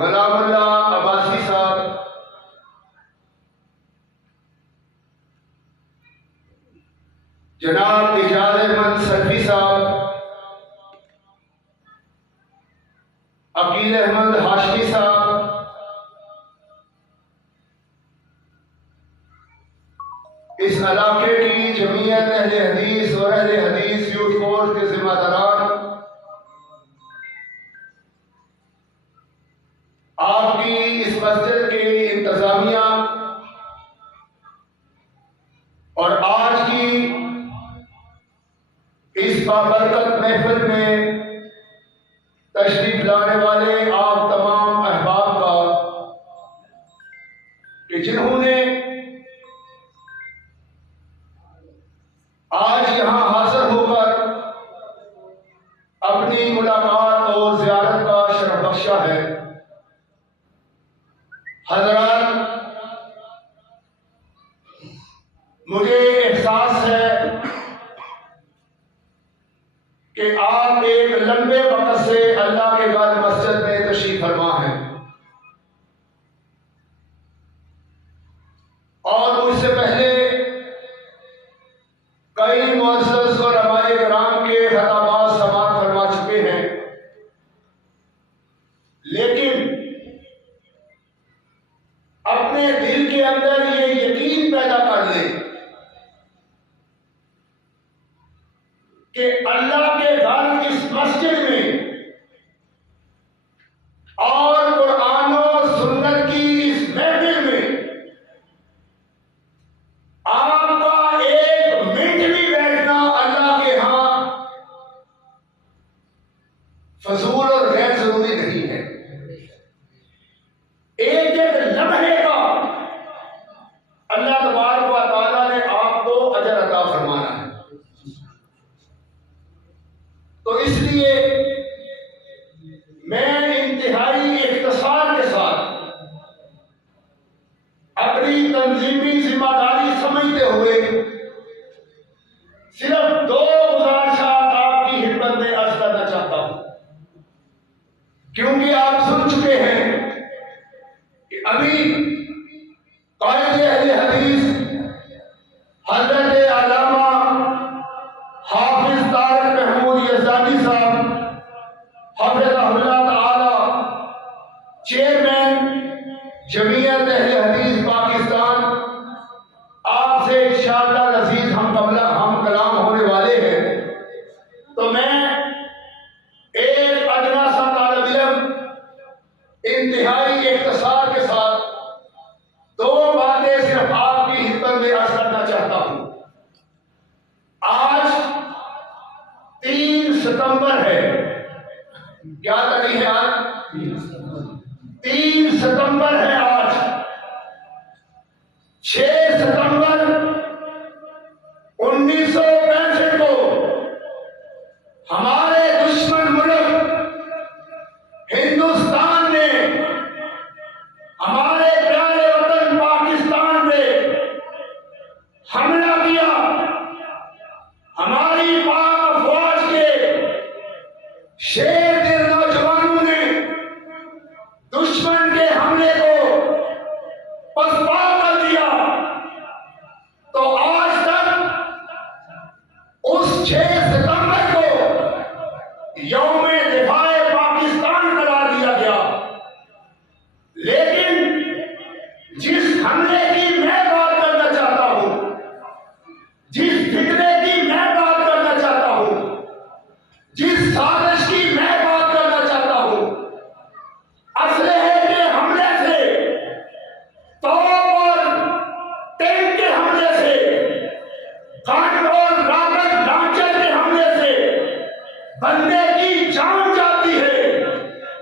غلام اللہ عباسی صاحب، جناب اعجاز احمد سلفی صاحب، عقیل احمد ہاشمی صاحب، اس علاقے کی جمعیت اہل حدیث اور اہل حدیث یوتھ فورس کے ذمہ داران، آپ کی اس مسجد کی انتظامیہ اور آج کی اس بابرکت محفل میں تشریف لانے والے آپ تمام احباب کا کہ جنہوں نے آج یہاں حاضر ہو کر اپنی ملاقات اور زیارت کا شرف بخشا ہے۔ حضرات، مجھے احساس ہے کہ آپ ایک لمبے وقت سے اللہ کے گھر مسجد میں تشریف فرما ہیں، اور مجھ سے پہلے کئی معزز علماء کرام کے خطابات سماعت فرما چکے ہیں، لیکن اپنے دل کے اندر یہ یقین پیدا کر لیں کہ اللہ کے گھر اس مسجد میں اور قرآن و سنت کی اس محفل میں آپ کا ایک منٹ بھی بیٹھنا اللہ کے ہاں فضول اور غیر ضروری نہیں ہے۔ ایک لمحے کا اللہ تبارک و تعالیٰ نے آپ کو اجر عطا فرمانا ہے، تو اس لیے میں انتہائی اختصار کے ساتھ اپنی تنظیمی ذمہ داری سمجھتے ہوئے صرف دو گزارشات آپ کی خدمت میں عرض کرنا چاہتا ہوں، کیونکہ آپ سن چکے ہیں کہ ابھی قائد اہل حدیث حضرت علامہ حافظ طارق محمود یزدانی صاحب حفظہ اللہ تعالی، چیئرمین جمعیت اہل حدیث پاکستان، آپ سے انشاءاللہ العزیز ہم کلام ہونے والے ہیں، تو میں ایک ادنا سا طالب علم انتہائی اختصار کے ساتھ دو باتیں صرف آپ کی خدمت میں عرض کرنا چاہتا ہوں۔ آج 3 ستمبر ہے، کیا تاریخ ہے آج؟ 3 ستمبر ہے آج۔ 6 ستمبر 1965 کو ہمارے دشمن ملک ہندوستان نے ہمارے پیارے وطن پاکستان پہ حملہ کیا۔ ہماری پاک افواج کے شیر دل نوجوانوں نے دشمن کے حملے کو پسپا کر دیا، تو آج تک اس 6 ستمبر کو یوم دفاع پاکستان قرار دیا گیا، لیکن جس حملے کی میں بات کرنا چاہتا ہوں، جس فتنے کی میں بات کرنا چاہتا ہوں، جس سازش کی میں بات کرنا چاہتا ہوں، اسلحے کے حملے سے، توپ اور ٹینک کے حملے سے، گن اور راکٹ لانچر کے حملے سے بندے کی جان جاتی ہے،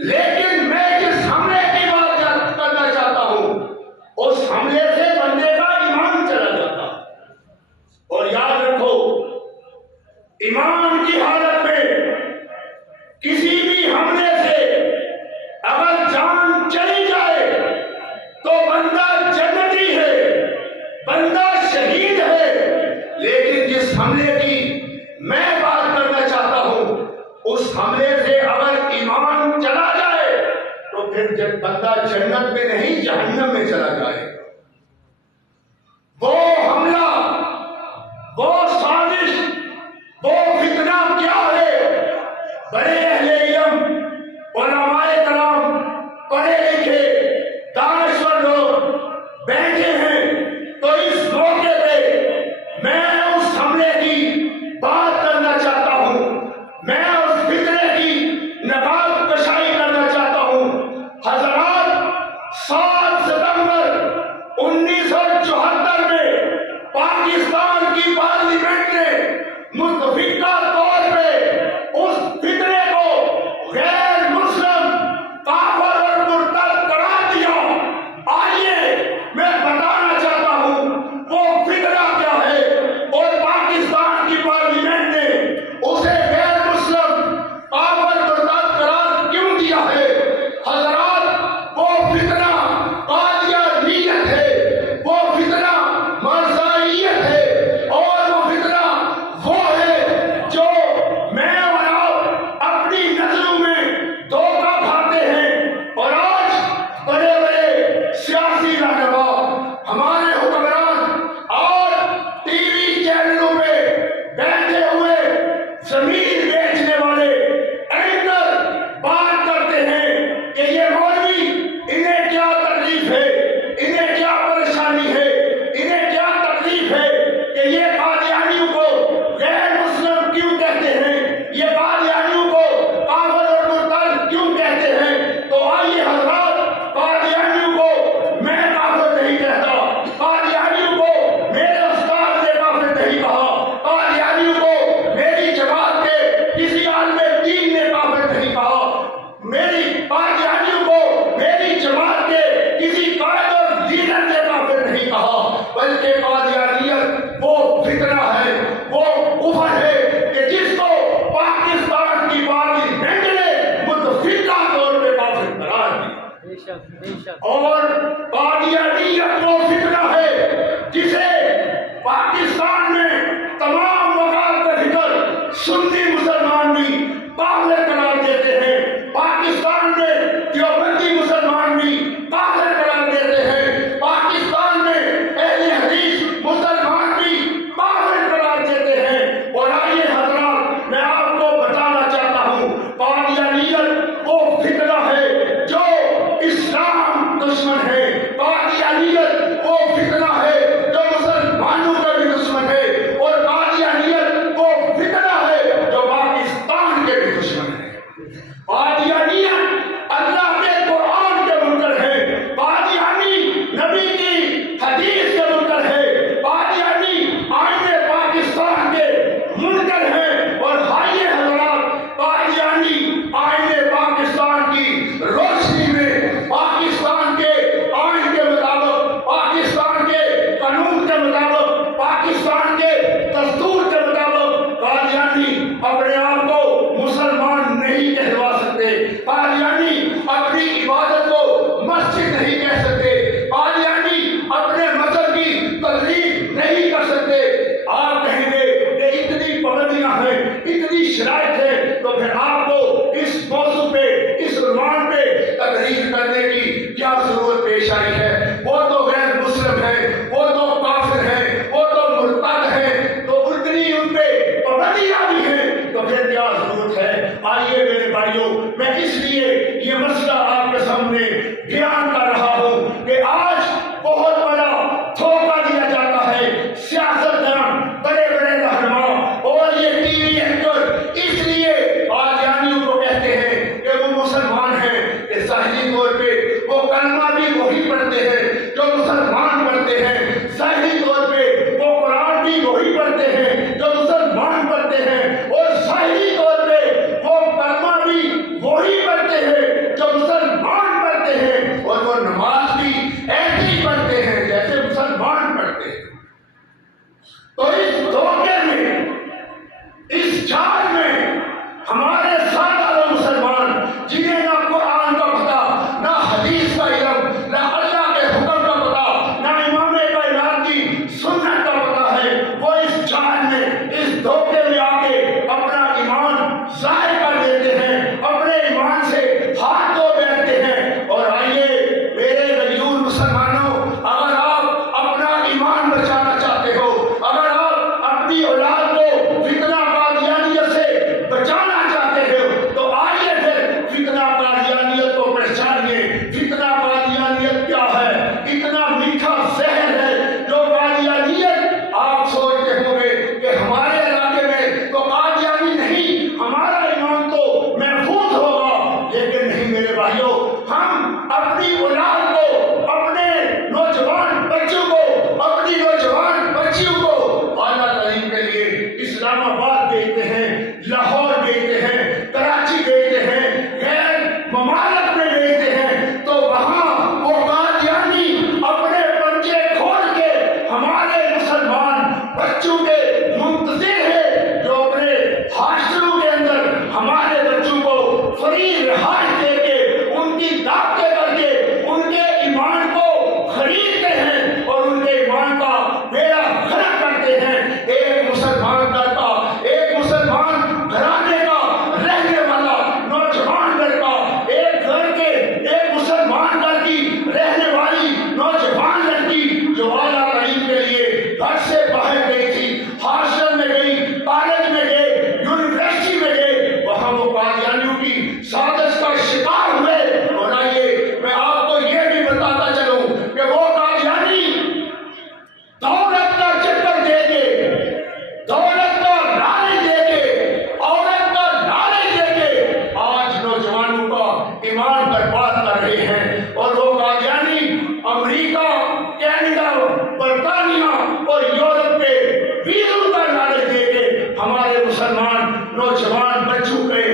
لیکن میں جس حملے کی بات کرنا چاہتا ہوں اس حملے سے بندے کا ایمان چلا جاتا ہے۔ اور یاد رکھو، ایمان کی حالت میں کسی بھی حملے سے اگر جان چلی جائے تو بندہ جنتی ہے، بندہ شہید ہے، لیکن جس حملے کی میں بات کرنا چاہتا ہوں اس حملے سے اگر ایمان چلا جائے تو پھر پھر بندہ جنت میں نہیں جہنم میں چلا جائے گا۔ وہ حملہ، وہ سازش، وہ فتنہ کیا ہے؟ بڑے اہل علم، علماء کرام، پڑھے لکھے دانشور لوگ بیٹھے ہیں، تو اس موقع پہ میں اس حملے کی بات کرنا چاہتا ہوں، میں اس فتنے کی نقاب کشائی کرنا چاہتا ہوں۔ حضرات، 7 ستمبر 1974 میں پاکستان کی پارلیمنٹ نے متفقہ طور پہ اس فتنے کو غیر مسلم، کافر اور مرتد قرار دیا۔ آئیے میں بتانا چاہتا ہوں وہ فتنہ کیا ہے اور پاکستان کی پارلیمنٹ نے اسے غیر مسلم، کافر، مرتد قرار کیوں دیا ہے۔ حضرات، وہ فتنہ قادیانیت ہے، وہ فتنہ مرزائیت ہے، اور وہ فتنہ وہ ہے جو میں اور آپ اپنی نظروں میں دھوکہ کھاتے ہیں۔ اور آج بڑے بڑے سیاسی رہنما، ہمارے حکمران اور ٹی وی چینلوں پہ بیٹھے ہوئے زمین بیچنے والے اینکر بات کرتے ہیں کہ یہ مولوی، انہیں کیا تکلیف ہے، انہیں کیا پریشانی ہے، انہیں کیا تکلیف ہے کہ یہ قادیانیوں کو غیر مسلم کیوں کہتے ہیں، یہ قادیانیوں کو کافر اور مرتد کیوں کہتے ہیں۔ تو آئیے حضرات، قادیانیوں کو میں کافر نہیں کہتا، قادیانیوں کو میرے استاد نے کافر نہیں کہا، قادیانیوں کو میری جماعت کے کسی عالم دین نے کافر نہیں کہا، میری قادیانیوں کو میری جماعت کے کسی قائد اور لیڈر نے کافر نہیں کہا، بلکہ قادیانیت وہ فتنہ ہے، وہ کفر ہے کہ جس کو پاکستان کی پارلیمنٹ نے متفقہ طور پہ کافر قرار دیا۔ اور قادیانیت وہ فتنہ ہے جسے پاکستان میں تمام وکالت فکر سنی مسلمان بھی کافر قرار دیتے ہیں، پاکستان میں دیوبندی مسلمان بھی کافر قرار دیتے ہیں، پاکستان میں اہل حدیث مسلمان بھی کافر قرار دیتے ہیں۔ اور آئیے حضرات، میں آپ کو بتانا چاہتا ہوں، قادیانیت وہ فتنہ ہے جو اسلام دشمن ہے، قادیانیت وہ فتنہ ہے جو مسلمانوں کا بھی دشمن ہے، اور قادیانیت وہ فتنہ ہے جو پاکستان کے بھی دشمن ہے۔ قادیانیت اللہ کے قرآن کے منکر ہے، قادیانی نبی کی حدیث کے منکر ہے، قادیانی آئین پاکستان کے منکر ہیں۔ اور آئیے حضرات، قادیانی آئین پاکستان کی روشنی میں، پاکستان کے آئین کے مطابق، پاکستان کے قانون کے مطابق، پاکستان کے دستور کے مطابق قادیانی اپنے آپ کو مسلمان نہیں کہلوا سکتے، قادیانی اپنی عبادت کو مسجد نہیں کہہ سکتے، قادیانی اپنے مذہب کی تقریر نہیں کر سکتے۔ آپ کہیں گے کہ اتنی پابندیاں ہیں، اتنی شرائط ہے، تو پھر آپ کو اس موضوع پہ، اس عنوان پہ تقریر کرنے کی کیا ضرورت پیش آئی ہے؟ وہ تو غیر مسلم ہے، وہ تو کافر ہے، وہ تو مرتد ہے، تو اتنی ان پہ پابندیاں بھی ہیں، تو پھر کیا ضرورت ہے؟ آئیے میرے بھائیوں، میں اس لیے یہ مسئلہ آپ کے سامنے بیان کر رہا ہوں کہ آج بہت بڑا دھوکہ دیا جاتا ہے سیاستدان، بڑے بڑے رہنما اور یہ ٹی وی اینکر اس لیے قادیانیوں کو کہتے ہیں کہ وہ مسلمان ہیں کہ ظاہری طور پہ وہ کلمہ بھی وہی پڑھتے ہیں جو مسلمان پڑھتے ہیں، ظاہری طور پہ وہ قرآن بھی وہی پڑھتے ہیں جو مسلمان پڑھتے ہیں، اور ظاہری طور پہ وہ کلمہ بھی وہی پڑھتے ہیں جو مسلمان پڑھتے ہیں، اور وہ نماز بھی ایسے ہی پڑھتے ہیں جیسے مسلمان پڑھتے ہیں۔ تو اس دھوکے میں، اس جال میں ہمارے سادہ لوگ مسلمان جنہیں نہ قرآن کا پتہ، نہ حدیث کا علم، نہ اللہ کے حکم کا پتہ، نہ امام کائنات کی سنت کا پتہ ہے، وہ اس جال میں، اس دھوکے میں آ کے اپنا ایمان ظاہر کر دیتے ہیں، اپنے ایمان سے ہاتھ دھو بیٹھتے ہیں، اور اپنی اولاد کو، اپنے نوجوان بچوں کو، اپنی نوجوان بچیوں کو اعلیٰ تعلیم کے لیے اسلام آباد بھیجتے ہیں، لاہور بھیجتے ہیں، کراچی بھیجتے ہیں، غیر ممالک میں بھیجتے ہیں، تو وہاں وہ قادیانی اپنے پنجے کھول کے ہمارے مسلمان بچوں کے منتظر ہے، جو اپنے ہاسٹلوں کے اندر ہمارے بچوں کو فری رہائش دے کے، ان کی دعوتیں کر کے ان کے ایمان کو خریدتے ہیں اور ان کے ایمان کا بیڑا غرق کرتے ہیں۔ ایک مسلمان لڑکا، ایک مسلمان گھرانے کا رہنے والا نوجوان لڑکا، ایک گھر کے ایک مسلمان گھر کی رہنے والی نوجوان لڑکی جو اعلیٰ تعلیم کے لیے گھر سے باہر گئی تھی، ہاسٹل میں گئی، کالج میں گئے، یونیورسٹی میں گئے، وہاں وہ قادیانیوں کی سازش کا شکار ہوئے۔ اور آئیے میں آپ کو یہ بھی بتاتا چلوں کہ وہ قادیانی دولت کا چکر دے کے، دولت کا لالچ دے کے، عورت کا لالچ دے کے آج نوجوانوں کا ایمان برباد کر رہے ہیں۔ اور وہ قادیانی امریکہ، کینیڈا، برطانیہ اور یورپ کے ویزوں کا لالچ دے کے ہمارے مسلمان نوجوان بچوں کے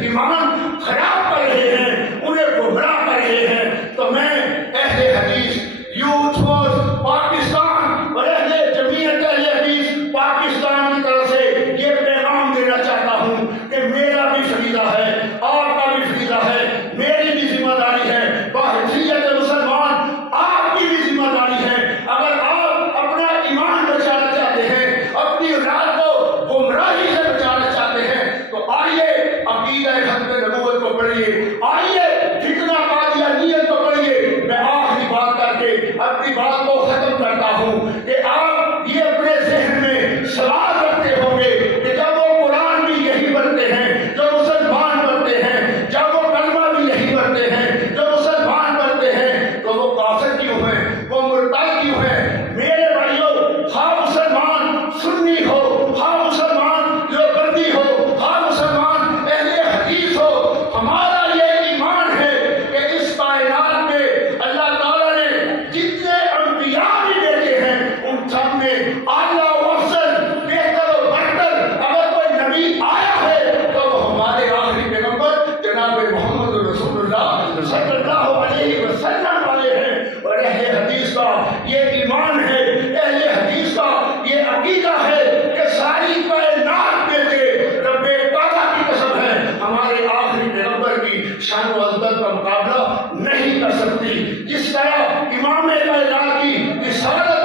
ایمان خراب کر رہے ہیں، انہیں گمراہ کر رہے ہیں۔ تو میں اہل حدیث یوتھ فورس پاکستان اور اہل جمعیت اہل حدیث پاکستان کی طرف سے یہ پیغام دینا چاہتا ہوں کہ میرا بھی فریضہ ہے، آپ کا بھی فریضہ ہے، میری بھی ذمہ داری ہے، باحثیت مسلمان آپ کی بھی ذمہ داری ہے۔ اگر آپ اپنا ایمان بچانا چاہتے ہیں، اپنی اولاد کو گمراہی سے بچانا چاہتے ہیں، تو آئیے عقیدہ ختم نبوت کو پڑھیے، آئیے فتنہ قادیانیت کو پڑھیے۔ میں آخری بات کر کے اپنی بات کو ختم کرتا ہوں کہ آپ یہ اپنے ذہن میں سوال رکھتے ہوں گے کہ جب وہ قرآن بھی یہی پڑھتے ہیں جو مسلمان پڑھتے ہیں، جب وہ کلمہ بھی یہی پڑھتے ہیں جو مسلمان پڑھتے ہیں، تو وہ کافر کیوں ہیں، وہ مرتد کیوں ہیں؟ میرے بھائیوں، خواہ مسلمان سنی ہو، خواہ مسلمان دیوبندی ہو، خواہ مسلمان اہل حدیث ہو، ہمارا یہ ایمان ہے کہ اس کائنات میں اللہ تعالیٰ نے جتنے انبیاء بھی دیتے ہیں ان سب میں اعلیٰ و افضل، بہتر و برتر اگر کوئی نبی آیا ہے تو وہ ہمارے آخری پیغمبر جناب محمد رسول اللہ صلی اللہ علیہ وسلم والے ہیں۔ اور اہل حدیث کا یہ ایمان ہے، اہل حدیث کا یہ عقیدہ ہے کہ ساری کائنات میں سے رب کعبہ کی قسم ہے ہمارے آخری پیغمبر کی شان و عظمت کا مقابلہ نہیں کر سکتی۔ جس طرح امام کائنات کی رسالت